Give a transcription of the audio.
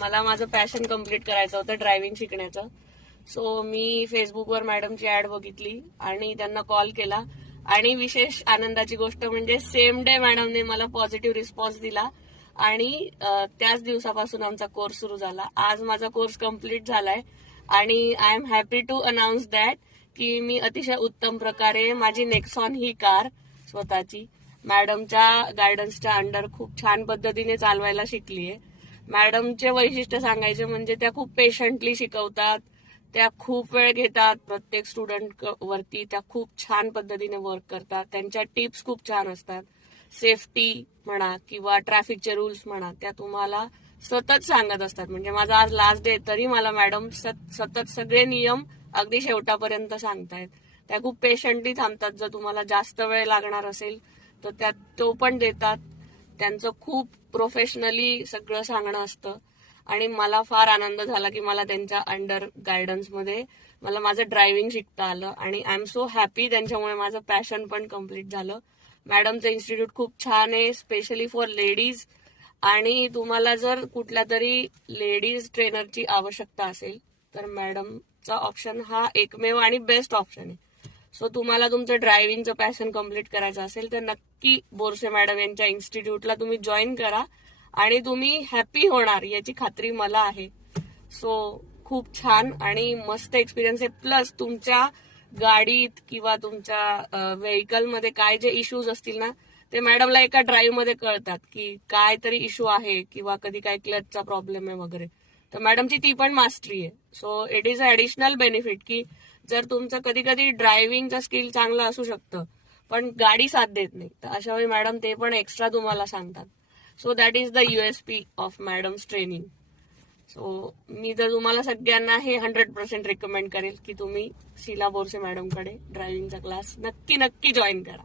मला माझं passion complete करायचं होतं ड्रायव्हिंग शिकण्याचं. सो मी फेसबुकवर मॅडमची ऍड बघितली आणि त्यांना कॉल केला. आणि विशेष आनंदाची गोष्ट म्हणजे सेम डे मॅडमने मला पॉझिटिव्ह रिस्पॉन्स दिला आणि त्याच दिवसापासून आमचा कोर्स सुरू झाला. आज माझा कोर्स कम्प्लीट झालाय आणि I am happy to announce that की मी अतिशय उत्तम प्रकारे माझी नेक्सॉन ही कार स्वतःची मॅडमच्या गायडन्सच्या अंडर खूप छान पद्धतीने चालवायला शिकलीये. मॅडमचे वैशिष्ट्य सांगायचे म्हणजे त्या खूप पेशंटली शिकवतात, त्या खूप वेळ घेतात प्रत्येक स्टुडंट वरती, त्या खूप छान पद्धतीने वर्क करतात, त्यांच्या टिप्स खूप छान असतात. सेफ्टी म्हणा किंवा ट्रॅफिकचे रूल्स म्हणा त्या तुम्हाला सतत सांगत असतात. म्हणजे माझा आज लास्ट डे तरी मला मॅडम सतत सगळे नियम अगदी शेवटापर्यंत सांगतायत. त्या खूप पेशंटली थांबतात. जर तुम्हाला जास्त वेळ लागणार असेल तर त्यात तो पण देतात. त्यांचं खूप प्रोफेशनली सगळं सांगणं असतं आणि मला फार आनंद झाला की मला त्यांच्या अंडर गायडन्समध्ये मला माझं ड्रायव्हिंग शिकता आलं आणि आय एम सो हॅपी. त्यांच्यामुळे माझं पॅशन पण कम्प्लीट झालं. मॅडमचं इन्स्टिट्यूट खूप छान आहे, स्पेशली फॉर लेडीज. आणि तुम्हाला जर कुठल्या तरी लेडीज ट्रेनरची आवश्यकता असेल तर मॅडमचा ऑप्शन हा एकमेव आणि बेस्ट ऑप्शन आहे. सो तुम्हाला तुमचं ड्रायव्हिंगचं पॅशन कम्प्लीट करायचं असेल तर नक्की बोरसे मॅडम यांच्या इन्स्टिट्यूटला तुम्ही जॉईन करा आणि तुम्ही हॅपी होणार याची खात्री मला आहे. सो खूप छान आणि मस्त एक्सपिरियन्स आहे. प्लस तुमच्या गाडीत किंवा तुमच्या व्हेकलमध्ये काय जे इश्यूज असतील ना ते मॅडमला एका ड्राईव्ह मध्ये कळतात की काय तरी इश्यू आहे किंवा कधी काय क्लचचा प्रॉब्लेम आहे वगैरे. तर मॅडमची ती पण मास्टरी आहे. So it is a additional benefit की जर तुमचं कधी कधी ड्रायव्हिंगचं स्किल चांगलं असू शकतं पण गाडी साथ देत नाही तर अशा वेळी मॅडम ते पण एक्स्ट्रा तुम्हाला सांगतात. So that is the USP of madam's training. So मी तर तुम्हाला सगळ्यांना हे 100% रिकमेंड करेल की तुम्ही शीला बोरसे मॅडमकडे ड्रायव्हिंगचा क्लास नक्की नक्की जॉईन करा.